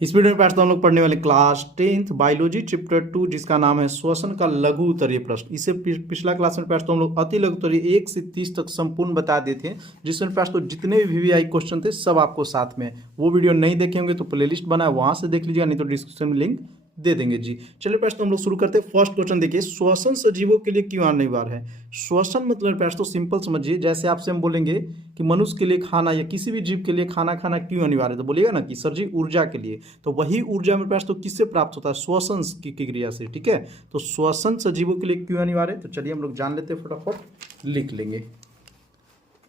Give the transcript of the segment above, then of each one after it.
इस वीडियो में पाठ तो हम लोग पढ़ने वाले क्लास 10th बायोलॉजी चैप्टर 2 जिसका नाम है श्वसन का लघु उत्तरीय प्रश्न। इससे पिछला क्लास में पाठ तो हम लोग अति लघु उत्तरीय 1 से 30 तक संपूर्ण बता देते हैं, जिसमें पाठ तो जितने भी वीवीआई क्वेश्चन थे सब आपको साथ में। वो वीडियो नहीं देखे होंगे तो प्लेलिस्ट बना है, वहां से देख लीजिएगा, नहीं तो डिस्क्रिप्शन में लिंक दे देंगे जी। चलिए पास तो हम लोग शुरू करते हैं। फर्स्ट क्वेश्चन देखिए, श्वसन सजीवों के लिए क्यों अनिवार्य है। श्वसन मतलब पास तो सिंपल समझिए, जैसे आपसे हम बोलेंगे कि मनुष्य के लिए खाना या किसी भी जीव के लिए खाना खाना क्यों अनिवार्य है, तो बोलिएगा ना कि सर जी ऊर्जा के लिए। तो वही ऊर्जा मेरे पास तो किससे प्राप्त होता है, श्वसन की क्रिया से। ठीक है, तो श्वसन सजीवों के लिए क्यों अनिवार्य है, तो चलिए हम लोग जान लेते हैं, फटाफट लिख लेंगे।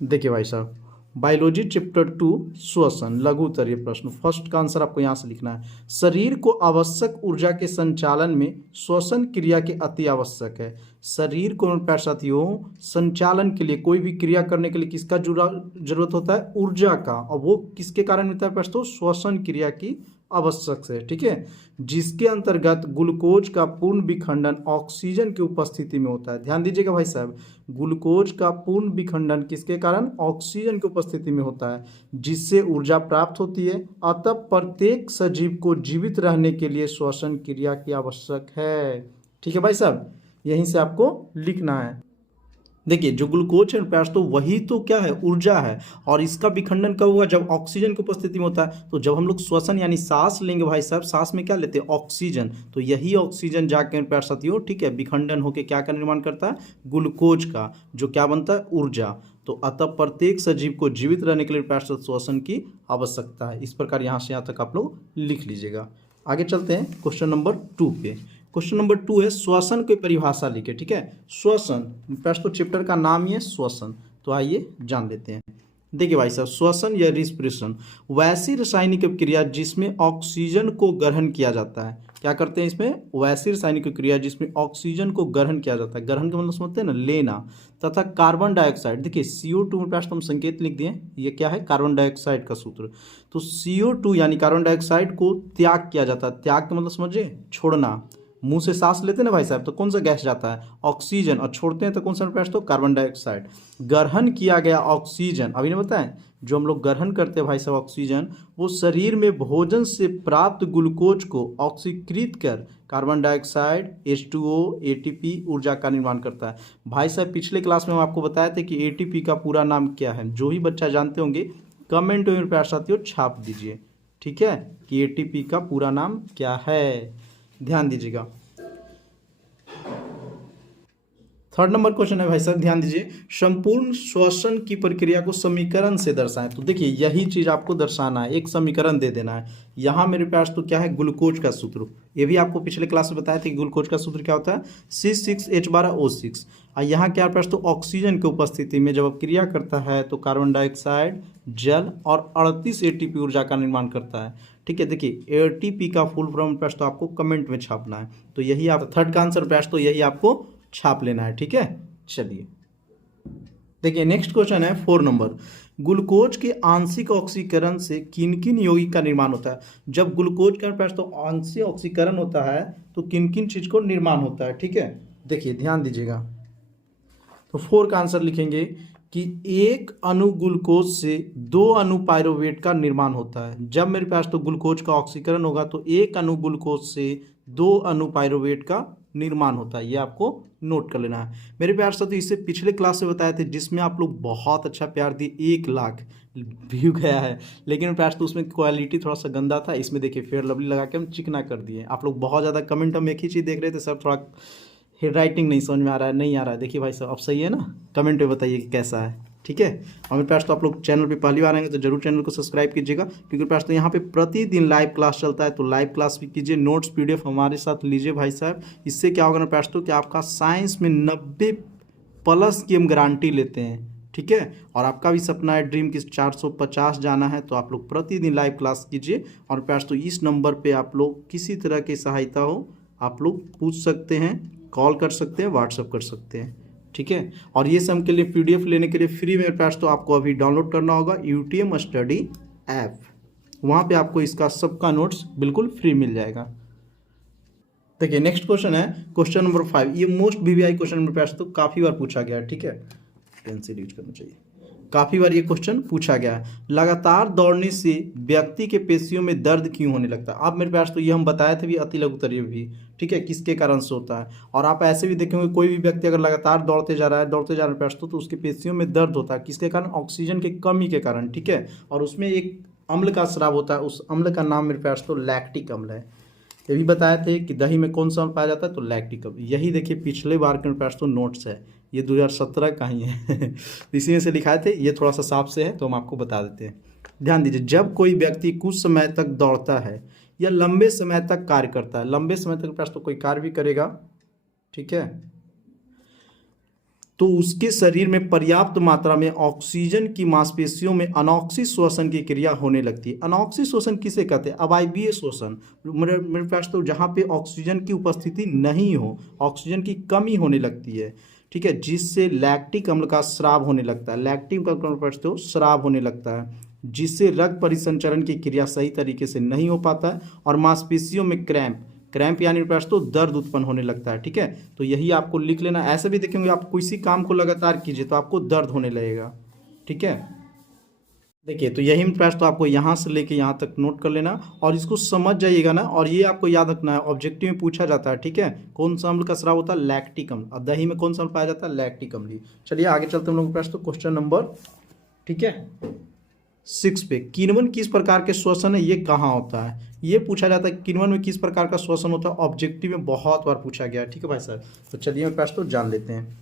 देखिए भाई साहब, बायोलॉजी चैप्टर 2 श्वसन लघु उत्तरीय प्रश्न। फर्स्ट का आंसर आपको यहाँ से लिखना है। शरीर को आवश्यक ऊर्जा के संचालन में श्वसन क्रिया के अति आवश्यक है। शरीर को प्यारे साथियों संचालन के लिए, कोई भी क्रिया करने के लिए किसका जरूरत होता है, ऊर्जा का, और वो किसके कारण मिलता है पास तो श्वसन क्रिया की आवश्यक है। ठीक है, जिसके अंतर्गत ग्लूकोज का पूर्ण विखंडन ऑक्सीजन की उपस्थिति में होता है। ध्यान दीजिएगा भाई साहब, ग्लूकोज का पूर्ण विखंडन किसके कारण, ऑक्सीजन की उपस्थिति में होता है, जिससे ऊर्जा प्राप्त होती है। अतः प्रत्येक सजीव को जीवित रहने के लिए श्वसन क्रिया की आवश्यक है। ठीक है भाई साहब, यहीं से आपको लिखना है। देखिए जो ग्लूकोज है प्यास तो वही तो क्या है, ऊर्जा है, और इसका विखंडन कब हुआ, जब ऑक्सीजन की उपस्थिति में होता है। तो जब हम लोग श्वसन यानी सांस लेंगे भाई साहब, सांस में क्या लेते हैं, ऑक्सीजन, तो यही ऑक्सीजन जाके प्यार साथियों ठीक है विखंडन होकर क्या का निर्माण करता है, ग्लूकोज का, जो क्या बनता है, ऊर्जा। तो अतः प्रत्येक सजीव को जीवित रहने के लिए प्यार श्वसन की आवश्यकता है। इस प्रकार यहाँ से यहाँ तक आप लोग लिख लीजिएगा। आगे चलते हैं क्वेश्चन नंबर 2 पे। क्वेश्चन नंबर 2 है श्वसन की परिभाषा लिखे। ठीक है, श्वसन फर्स्ट तो चैप्टर का नाम ही है श्वसन, तो आइए जान लेते हैं। देखिए भाई साहब, श्वसन या रिस्पिरेशन वैसी रासायनिक क्रिया जिसमें ऑक्सीजन को ग्रहण किया जाता है। क्या करते हैं इसमें, वैसी रासायनिक क्रिया जिसमें ऑक्सीजन को ग्रहण किया जाता है। ग्रहण का मतलब समझते हैं ना, लेना, तथा कार्बन डाइऑक्साइड। देखिए CO2 में पास हम संकेत लिख दिए, ये क्या है, कार्बन डाइऑक्साइड का सूत्र। तो CO2 यानी कार्बन डाइऑक्साइड को त्याग किया जाता है। त्याग का मतलब समझिए, छोड़ना। मुंह से सांस लेते हैं ना भाई साहब, तो कौन सा गैस जाता है, ऑक्सीजन, और छोड़ते हैं तो कौन सा गैस, तो कार्बन डाइऑक्साइड। ग्रहण किया गया ऑक्सीजन, अभी नहीं बताएं, जो हम लोग ग्रहण करते हैं भाई साहब ऑक्सीजन, वो शरीर में भोजन से प्राप्त ग्लूकोज को ऑक्सीकृत कर कार्बन डाइऑक्साइड, H2O, ATP ऊर्जा का निर्माण करता है। भाई साहब पिछले क्लास में हम आपको बताया था कि ATP का पूरा नाम क्या है। जो ही बच्चा जानते होंगे कमेंट में प्यार साथियों छाप दीजिए। ठीक है, कि ATP का पूरा नाम क्या है, ध्यान दीजिएगा। थर्ड नंबर क्वेश्चन है भाई साहब, ध्यान दीजिए, संपूर्ण श्वसन की प्रक्रिया को समीकरण से दर्शाएं। तो देखिए यही चीज आपको दर्शाना है, एक समीकरण दे देना है। यहां मेरे पास तो क्या है, ग्लूकोज का सूत्र, ये भी आपको पिछले क्लास में बताया था कि ग्लूकोज का सूत्र क्या होता है, C6H12O6। और यहाँ क्या पास तो ऑक्सीजन की उपस्थिति में जब क्रिया करता है तो कार्बन डाइऑक्साइड, जल और 38 ATP ऊर्जा का निर्माण करता है। ठीक है, देखिए ATP का फुल फॉर्म पास तो आपको कमेंट में छापना है। तो यही आप थर्ड का आंसर पास तो यही आपको छाप लेना है। ठीक है, चलिए देखिए नेक्स्ट क्वेश्चन है 4 नंबर। ग्लूकोज के आंशिक ऑक्सीकरण से किन किन यौगिक का निर्माण होता है। जब ग्लूकोज के पास तो आंशिक ऑक्सीकरण होता है तो किन किन चीज को निर्माण होता है। ठीक है, देखिए ध्यान दीजिएगा, तो 4 का आंसर लिखेंगे कि एक अणु ग्लूकोज से 2 अणु पायरुवेट का निर्माण होता है। जब मेरे पास तो ग्लूकोज का ऑक्सीकरण होगा तो एक अणु ग्लूकोज से 2 अणु पायरुवेट का निर्माण होता है। ये आपको नोट कर लेना है मेरे प्यार साथियों। इससे पिछले क्लास से बताए थे जिसमें आप लोग बहुत अच्छा प्यार दिए, 1 लाख व्यू गया है, लेकिन प्यार तो उसमें क्वालिटी थोड़ा सा गंदा था। इसमें देखिए फेयर लवली लगा के हम चिकना कर दिए। आप लोग बहुत ज़्यादा कमेंट हम एक ही चीज़ देख रहे थे, सर थोड़ा हेड राइटिंग नहीं समझ में आ रहा है, नहीं आ रहा है। देखिए भाई साहब अब सही है ना, कमेंट पे बताइए कि कैसा है। ठीक है, और मेरे पास तो आप लोग चैनल पे पहली बार आएंगे तो जरूर चैनल को सब्सक्राइब कीजिएगा, क्योंकि मेरे पास तो यहाँ पे प्रतिदिन लाइव क्लास चलता है। तो लाइव क्लास भी कीजिए, नोट्स PDF हमारे साथ लीजिए भाई साहब। इससे क्या होगा मेरे पास तो कि आपका साइंस में 90+ की हम गारंटी लेते हैं। ठीक है, और आपका भी सपना है ड्रीम की 450 जाना है, तो आप लोग प्रतिदिन लाइव क्लास कीजिए। और पास तो इस नंबर पे आप लोग किसी तरह की सहायता हो आप लोग पूछ सकते हैं, कॉल कर सकते हैं, व्हाट्सअप कर सकते हैं। ठीक है, और ये सब के लिए PDF लेने के लिए फ्री मेरे पास तो आपको अभी डाउनलोड करना होगा UTM स्टडी ऐप। वहाँ पे आपको इसका सबका नोट्स बिल्कुल फ्री मिल जाएगा। देखिए नेक्स्ट क्वेश्चन है क्वेश्चन नंबर 5। ये मोस्ट VVI क्वेश्चन मेरे पास तो काफ़ी बार पूछा गया है। ठीक है, पेंसिल यूज करना चाहिए। काफ़ी बार ये क्वेश्चन पूछा गया है। लगातार दौड़ने से व्यक्ति के पेशियों में दर्द क्यों होने लगता है? अब मेरे पास तो ये हम बताए थे भी अति लघु उत्तरीय भी, ठीक है, किसके कारण से होता है। और आप ऐसे भी देखेंगे कोई भी व्यक्ति अगर लगातार दौड़ते जा रहा है प्रयास तो उसके पेशियों में दर्द होता है, किसके कारण? ऑक्सीजन की कमी के कारण, ठीक है। और उसमें एक अम्ल का स्राव होता है, उस अम्ल का नाम मेरे पास तो लैक्टिक अम्ल है। ये भी बताए थे कि दही में कौन सा अम्ल पाया जाता है, तो लैक्टिक अम्ल। यही देखिए पिछले बार के मेरे पास तो नोट्स है, ये 2017 का ही है इसी में से लिखाए थे, ये थोड़ा सा साफ से है तो हम आपको बता देते हैं। ध्यान दीजिए, जब कोई व्यक्ति कुछ समय तक दौड़ता है या लंबे समय तक कार्य करता है, लंबे समय तक पास तो कोई कार्य भी करेगा, ठीक है, तो उसके शरीर में पर्याप्त मात्रा में ऑक्सीजन की मांसपेशियों में अनॉक्सी श्वसन की क्रिया होने लगती है। अनॉक्सी श्वसन किसे कहते हैं? अवायवीय श्वसन। मेरे पास तो जहाँ पे ऑक्सीजन की उपस्थिति नहीं हो, ऑक्सीजन की कमी होने लगती है, ठीक है, जिससे लैक्टिक अम्ल का स्राव होने लगता है। लैक्टिक अम्ल तो स्राव होने लगता है, जिससे रक्त परिसंचरण की क्रिया सही तरीके से नहीं हो पाता है और मांसपेशियों में क्रैम्प यानी प्रयास तो दर्द उत्पन्न होने लगता है, ठीक है। तो यही आपको लिख लेना। ऐसे भी देखेंगे आप किसी काम को लगातार कीजिए तो आपको दर्द होने लगेगा, ठीक है। देखिए तो यही प्रयास तो आपको यहाँ से लेके यहाँ तक नोट कर लेना और इसको समझ जाइएगा ना। और ये आपको याद रखना है, ऑब्जेक्टिव में पूछा जाता है, ठीक है। कौन सा अम्ल का स्राव होता है? लैक्टिक अम्ल। अब दही में कौन सा अम्ल पाया जाता है? लैक्टिक अम्ल। चलिए आगे चलते हम लोग प्रयास तो क्वेश्चन नंबर, ठीक है, 6 पे। किण्वन किस प्रकार के श्वसन है, ये कहाँ होता है? ये पूछा जाता है किण्वन में किस प्रकार का श्वसन होता है, ऑब्जेक्टिव में बहुत बार पूछा गया है, ठीक है भाई साहब। तो चलिए मेरे पास तो जान लेते हैं।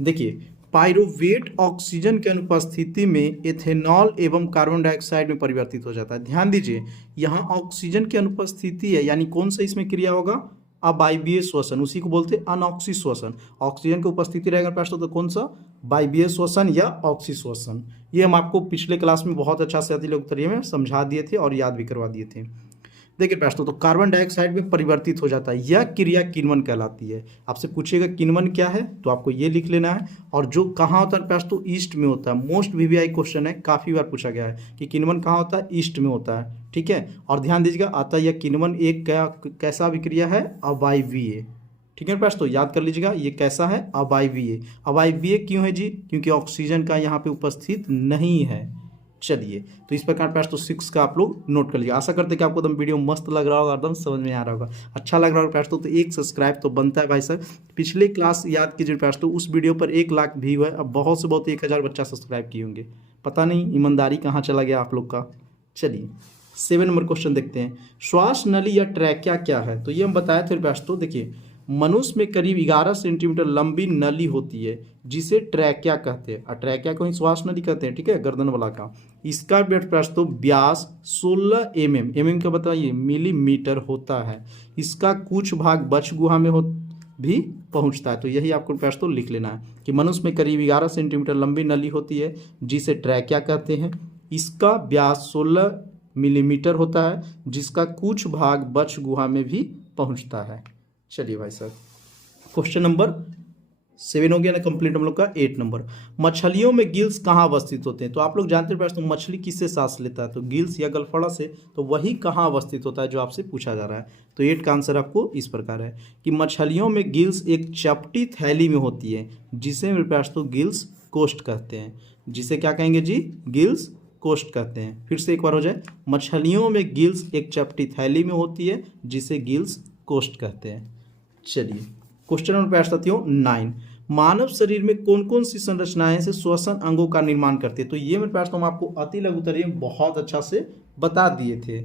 देखिए पाइरोवेट ऑक्सीजन की अनुपस्थिति में एथेनॉल एवं कार्बन डाइऑक्साइड में परिवर्तित हो जाता है। ध्यान दीजिए यहाँ ऑक्सीजन की अनुपस्थिति है, यानी कौन सा इसमें क्रिया होगा? अवायवीय श्वसन, उसी को बोलते हैं अनॉक्सी श्वसन। ऑक्सीजन की उपस्थिति रहेगा पास तो कौन सा? वायवीय श्वसन या ऑक्सी श्वसन। ये हम आपको पिछले क्लास में बहुत अच्छा से अति लघु उत्तरीय में समझा दिए थे और याद भी करवा दिए थे। देखिए प्रश्न तो कार्बन डाइऑक्साइड में परिवर्तित हो जाता है, यह क्रिया किण्वन कहलाती है। आपसे पूछेगा किण्वन क्या है तो आपको ये लिख लेना है। और जो कहाँ होता है प्रश्न तो ईस्ट में होता है। मोस्ट वीवीआई क्वेश्चन है, काफ़ी बार पूछा गया है कि किण्वन कहाँ होता है? ईस्ट में होता है, ठीक है। और ध्यान दीजिएगा अतः यह किण्वन एक कैसा अभिक्रिया है? अवायवीय, ठीक है प्रश्न तो याद कर लीजिएगा ये कैसा है? अवायवीय। अवायवीय क्यों है जी? क्योंकि ऑक्सीजन का यहाँ पे उपस्थित नहीं है। चलिए तो इस प्रकार प्रश्न तो 6 का आप लोग नोट कर लीजिए। आशा करते हैं कि आपको एकदम वीडियो मस्त लग रहा होगा, एकदम समझ में आ रहा होगा, अच्छा लग रहा होगा प्रश्न तो एक सब्सक्राइब तो बनता है भाई साहब। पिछले क्लास याद कीजिए प्रश्न तो उस वीडियो पर 1 लाख व्यू है, अब बहुत से बहुत 1000 बच्चा सब्सक्राइब किए होंगे, पता नहीं ईमानदारी कहाँ चला गया आप लोग का। चलिए 7 नंबर क्वेश्चन देखते हैं। श्वास नली या ट्रैकिया क्या है? तो ये हम बताए थे प्रश्न तो देखिए मनुष्य में करीब 11 सेंटीमीटर लंबी नली होती है जिसे ट्रैकिया कहते हैं। और ट्रैकिया को ही श्वास नली कहते हैं, ठीक है, गर्दन वाला का। इसका प्रश्न तो व्यास 16 mm का बताइए मिलीमीटर होता है। इसका कुछ भाग बच्च गुहा में भी पहुंचता है। तो यही आपको प्रश्न तो लिख लेना है कि मनुष्य में करीब 11 सेंटीमीटर लंबी नली होती है जिसे ट्रैकिया कहते हैं। इसका व्यास 16 मिलीमीटर होता है जिसका कुछ भाग बच्च गुहा में भी पहुंचता है। चलिए भाई साहब क्वेश्चन नंबर 7 हो गया ना कंप्लीट हम लोग का। 8 नंबर, मछलियों में गिल्स कहाँ अवस्थित होते हैं? तो आप लोग जानते हैं तो मछली किससे सांस लेता है? तो गिल्स या गलफड़ा से। तो वही कहाँ अवस्थित होता है जो आपसे पूछा जा रहा है। तो 8 का आंसर आपको इस प्रकार है कि मछलियों में गिल्स एक चपटी थैली में होती है जिसे मेरे पास तो गिल्स कोष्ठ कहते हैं। जिसे क्या कहेंगे जी? गिल्स कोष्ठ कहते हैं। फिर से एक बार हो जाए, मछलियों में गिल्स एक चपटी थैली में होती है जिसे गिल्स कोष्ठ कहते हैं। चलिए क्वेश्चन नंबर साथियों 9, मानव शरीर में कौन कौन सी संरचनाएं से श्वसन अंगों का निर्माण करती है? तो ये मेरे पास तो हम आपको अति लघु उत्तरीय में बहुत अच्छा से बता दिए थे।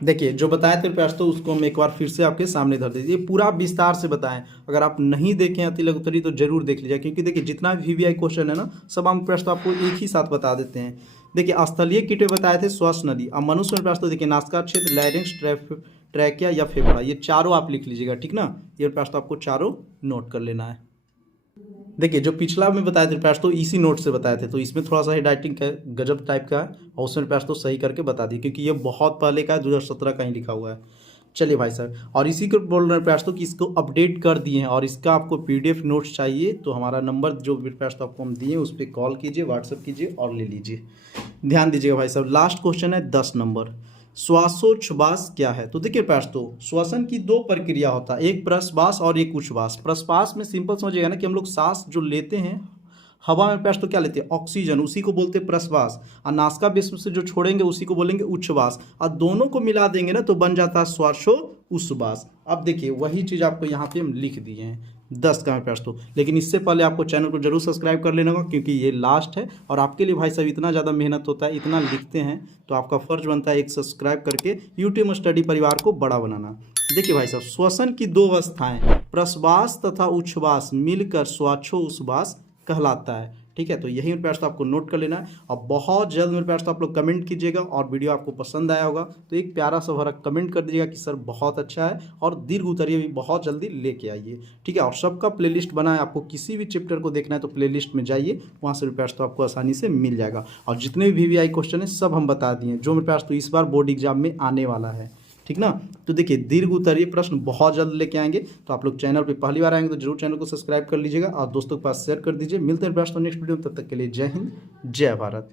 देखिए जो बताए थे प्रयास तो उसको हम एक बार फिर से आपके सामने धर दीजिए, पूरा विस्तार से बताएं। अगर आप नहीं देखें अति लघु उत्तरीय तो जरूर देख लीजिए, क्योंकि देखिए जितना भी वीवीआई क्वेश्चन है ना सब हम प्रश्न तो आपको एक ही साथ बता देते हैं। देखिए स्थलीय कीट बताए थे श्वास नली। अब मनुष्य में प्रश्न तो देखिए नासिका क्षेत्र, लैरिंक्स, ट्रैकिया या फेफड़ा, ये चारों आप लिख लीजिएगा, ठीक ना। ये प्रश्न आपको चारों नोट कर लेना है। देखिए जो पिछला में बताए थे प्रयास तो इसी नोट से बताए थे, तो इसमें थोड़ा सा राइटिंग गजब टाइप का है और उसमें प्रयास तो सही करके बता दिए, क्योंकि ये बहुत पहले का है, 2017 का ही लिखा हुआ है। चलिए भाई सर, और इसी को बोल रहे प्रयास तो कि इसको अपडेट कर दिए हैं और इसका आपको पीडीएफ नोट्स चाहिए तो हमारा नंबर जो प्रयास तो आपको हम दिए उस पर कॉल कीजिए, व्हाट्सअप कीजिए और ले लीजिए। ध्यान दीजिएगा भाई साहब, लास्ट क्वेश्चन है 10 नंबर, श्वासोच्छ्वास क्या है? तो देखिए प्रयास तो श्वसन की 2 प्रक्रिया होता है, एक प्रश्वास और एक उच्छ्वास। प्रश्वास में सिंपल समझिएगा ना कि हम लोग सांस जो लेते हैं हवा में प्रश्न तो क्या लेते हैं, ऑक्सीजन, उसी को बोलते हैं प्रश्वास। और नासिका विश्व से जो छोड़ेंगे उसी को बोलेंगे उच्छ्वास। और दोनों को मिला देंगे ना तो बन जाता है श्वासोच्छ्वास। अब देखिए वही चीज़ आपको यहाँ पे हम लिख दिए हैं 10 का प्रश्न तो, लेकिन इससे पहले आपको चैनल को जरूर सब्सक्राइब कर लेना होगा, क्योंकि ये लास्ट है और आपके लिए भाई साहब इतना ज़्यादा मेहनत होता है, इतना लिखते हैं, तो आपका फर्ज बनता है एक सब्सक्राइब करके यूट्यूब स्टडी परिवार को बड़ा बनाना। देखिए भाई साहब, श्वसन की 2 अवस्थाएं प्रश्वास तथा उच्छ्वास मिलकर श्वासोच्छ्वास कहलाता है। ठीक है, तो यही मेरे प्रश्न आपको नोट कर लेना है। और बहुत जल्द मेरे प्रश्न आप लोग कमेंट कीजिएगा, और वीडियो आपको पसंद आया होगा तो एक प्यारा सा भरा कमेंट कर दीजिएगा कि सर बहुत अच्छा है, और दीर्घ उत्तरीय भी बहुत जल्दी लेके आइए। ठीक है, और सबका प्लेलिस्ट बना है, आपको किसी भी चैप्टर को देखना है तो प्लेलिस्ट में जाइए, वहाँ से मेरे प्रश्न तो आपको आसानी से मिल जाएगा। और जितने भी VVI क्वेश्चन है सब हम बता दिए जो मेरे प्रश्न तो इस बार बोर्ड एग्जाम में आने वाला है। ठीक ना, तो देखिए दीर्घ उत्तरीय प्रश्न बहुत जल्द लेके आएंगे, तो आप लोग चैनल पे पहली बार आएंगे तो जरूर चैनल को सब्सक्राइब कर लीजिएगा और दोस्तों के पास शेयर कर दीजिए। मिलते हैं प्रश्न नेक्स्ट वीडियो में, तब तक के लिए जय हिंद जय भारत।